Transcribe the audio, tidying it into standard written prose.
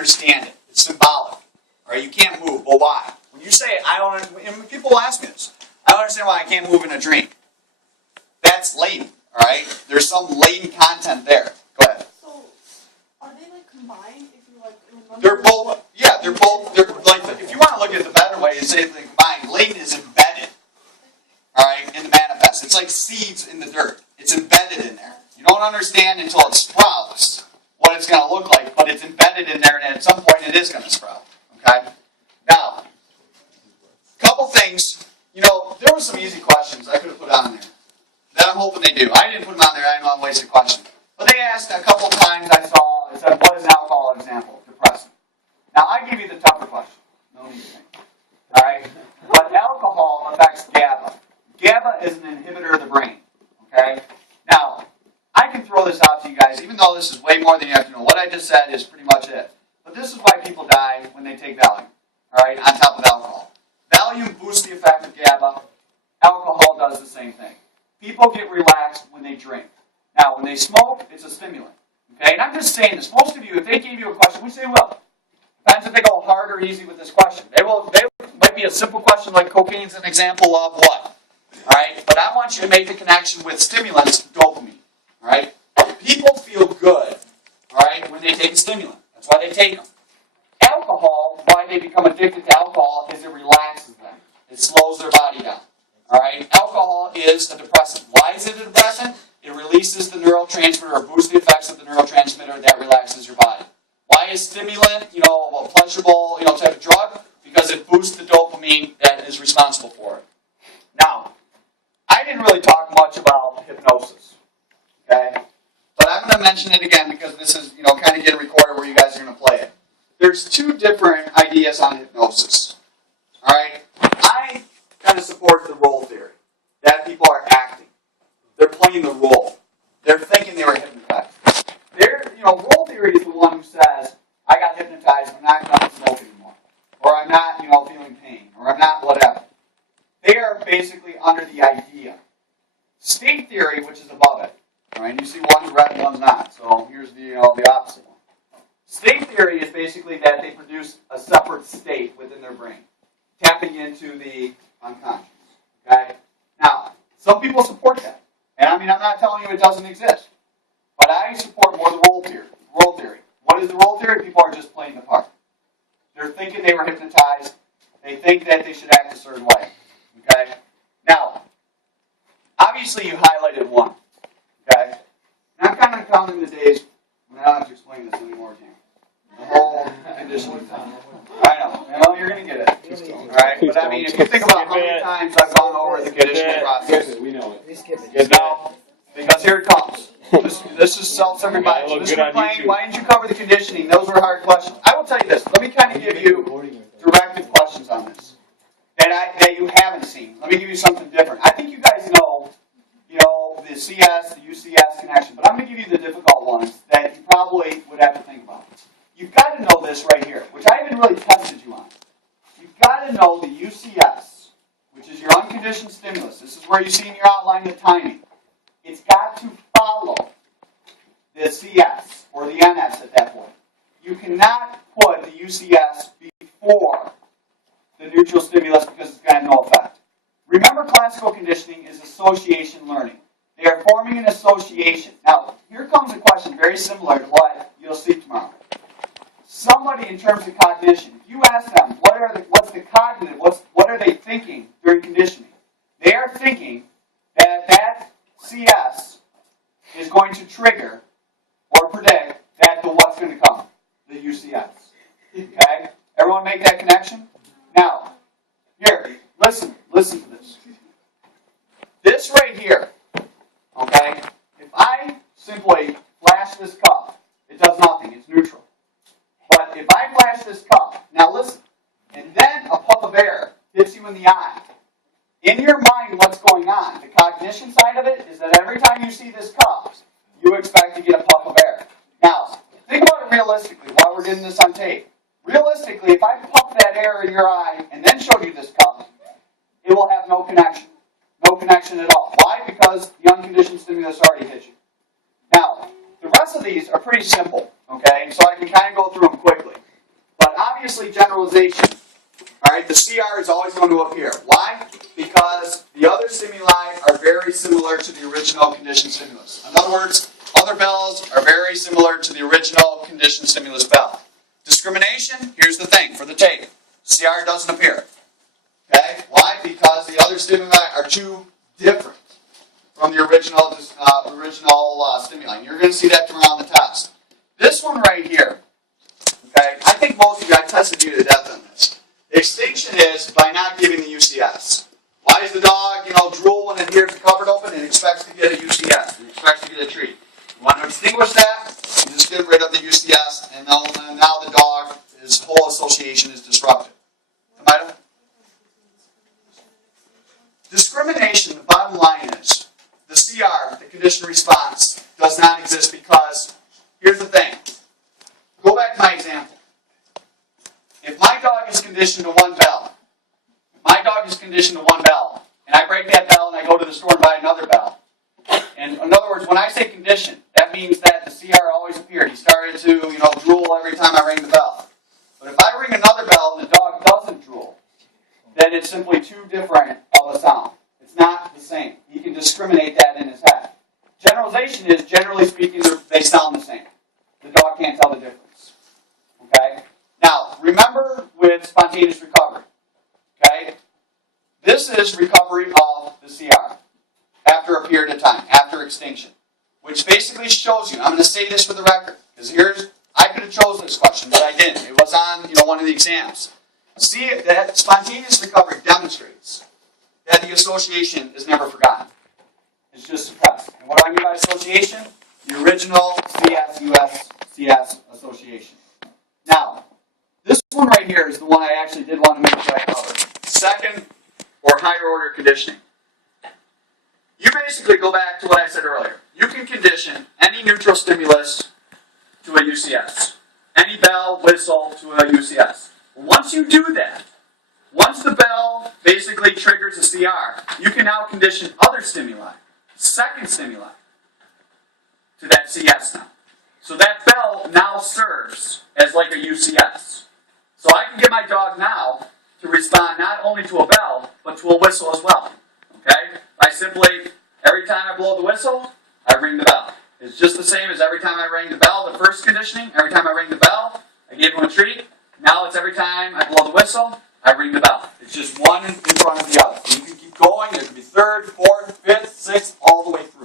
understand it. It's symbolic. All right, you can't move. But why? When you say, I don't, and people ask me this, I don't understand why I can't move in a dream. That's latent. All right, there's some latent content there. Go ahead. So, are they like combined? If you like remember? They're both. Yeah, they're both. They're like. If you want to look at it the better way, is say they're combined. Latent is embedded. All right, in the manifest. It's like seeds in the dirt. It's embedded in there. You don't understand until it sprouts what it's going to look like, but it's embedded in there, and at some point it is going to sprout. Okay. Now, a couple things. You know, there were some easy questions I could have put on there. That I'm hoping they do. I didn't put them on there. I didn't want to waste a question. But they asked a couple times I saw, it said, what is an alcohol example? Depressant. Now, I give you the tougher question. No need to think. All right? But alcohol affects GABA. GABA is an inhibitor of the brain. Okay? Now, I can throw this out to you guys, even though this is way more than you have to know. What I just said is pretty much it. But this is why people die when they take Valium. All right? On top of alcohol. Valium boosts the effect of GABA. Alcohol does the same thing. People get relaxed when they drink. Now, when they smoke, it's a stimulant. Okay? And I'm just saying this. Most of you, if they gave you a question, which they will, depends if they go hard or easy with this question. They might be a simple question like cocaine's an example of what? All right? But I want you to make the connection with stimulants, dopamine. All right? People feel good, all right, when they take a stimulant. That's why they take them. Alcohol, why they become addicted to alcohol, is it relaxes them. It slows their body down. All right? Alcohol is a depressant. Why is it a depressant? It releases the neurotransmitter or boosts the effects of the neurotransmitter that relaxes your body. Why is stimulant, a pleasurable, type of drug? Because it boosts the dopamine that is responsible for it. Now, I didn't really talk much about hypnosis. Okay? But I'm going to mention it again because this is, kind of getting recorded where you guys are going to play it. There's two different ideas on hypnosis. All right? I kind of support the role theory. That people are acting. They're playing the role. They're thinking they were hypnotized. Role theory is the one who says, I got hypnotized, I'm not going to smoke anymore. Or I'm not, feeling pain. Or I'm not whatever. They are basically under the idea. State theory, which is above it. All right, you see one's red and one's not. So here's the opposite one. State theory is basically that they produce a separate state within their brain, tapping into the unconscious. Okay? Now, some people support that. And I'm not telling you it doesn't exist. But I support more the role theory. What is the role theory? People are just playing the part. They're thinking they were hypnotized. They think that they should act a certain way. Okay? Now, obviously you highlighted one. Okay? And I'm kind of counting the days when I don't have to explain this anymore to you. The whole conditioning time. I know. You're going to get it. All right? But if you think about how many times I've gone over the conditioning process. We know it. Because here it comes. This is self-serving bias. This is playing, why didn't you cover the conditioning? Those were hard questions. I will tell you this. Let me kind of give you directive questions on this that you haven't seen. Let me give you something different. I think you guys know, the CS, the UCS connection, but I'm going to give you the difficult ones that you probably would have to think about. You've got to know this right here, which I haven't really tested you on. You've got to know the UCS, which is your unconditioned stimulus. This is where you see in your outline the timing. It's got to follow the CS or the NS at that point. You cannot put the UCS before the neutral stimulus because it's going to have no effect. Remember, classical conditioning is association learning. They are forming an association. Now, here comes a question very similar to what you'll see tomorrow. Somebody, in terms of cognition, if you ask them, what's the cognitive, what are they thinking during conditioning? They are thinking that CS is going to trigger or predict that the what's going to come, the UCS. Okay? Everyone make that connection? Now, here, listen to this. This right here, okay, if I simply flash this cup, it does nothing, it's neutral. But if I flash this cup, now listen, and then a puff of air hits you in the eye, in your mind what's going on, the cognition side of it is that every time you see this cup, you expect to get a puff of air. Now, think about it realistically while we're getting this on tape. Realistically, if I puff that air in your eye and then show you this cup, it will have no connection. No connection at all. Why? Because the unconditioned stimulus already hit you. Now, the rest of these are pretty simple, okay? So I can kind of go through them quickly. generalization. Alright, the CR is always going to appear. Why? Because the other stimuli are very similar to the original conditioned stimulus. In other words, other bells are very similar to the original conditioned stimulus bell. Discrimination, here's the thing for the tape. CR doesn't appear. Okay? Why? Because the other stimuli are too different from the original stimuli. And you're going to see that tomorrow on the test. This one right here, okay, I think most of you, I tested you to death on this. Extinction is by not giving the UCS. Why does the dog, drool when it hears the cupboard open? It expects to get a UCS. It expects to get a treat. You want to extinguish that? You just get rid of the UCS, and now the dog, his whole association is disrupted. Amida? Discrimination, the bottom line is, the CR, the conditioned response, does not exist because, here's the thing. Go back to my example. If my dog is conditioned to one bell, and I break that bell and I go to the store and buy another bell, and in other words, when I say conditioned, that means that the CR always appeared. He started to, drool every time I rang the bell. But if I ring another bell and the dog doesn't drool, then it's simply too different of a sound. It's not the same. He can discriminate that in his head. Generalization is, generally speaking, they sound the same. The dog can't tell the difference. Okay? Now, remember with spontaneous recovery. Okay? This is recovery of the CR after a period of time, after extinction. Which basically shows you, I'm going to say this for the record, because I could have chosen this question, but I didn't. It was on one of the exams. See, that spontaneous recovery demonstrates that the association is never forgotten. It's just suppressed. And what do I mean by association? The original CS-US-CS association. Now, this one right here is the one I actually did want to make sure I covered. Second or higher order conditioning. You basically go back to what I said earlier. You can condition any neutral stimulus to a UCS. Any bell, whistle to a UCS. Once you do that, once the bell basically triggers a CR, you can now condition other stimuli, second stimuli, to that CS now. So that bell now serves as like a UCS. So I can get my dog now to respond not only to a bell, but to a whistle as well. Okay? I simply, every time I blow the whistle, I ring the bell. It's just the same as every time I rang the bell, the first conditioning, every time I rang the bell, I gave him a treat. Now it's every time I blow the whistle, I ring the bell. It's just one in front of the other. And you can keep going, it could be third, fourth, fifth, sixth, all the way through.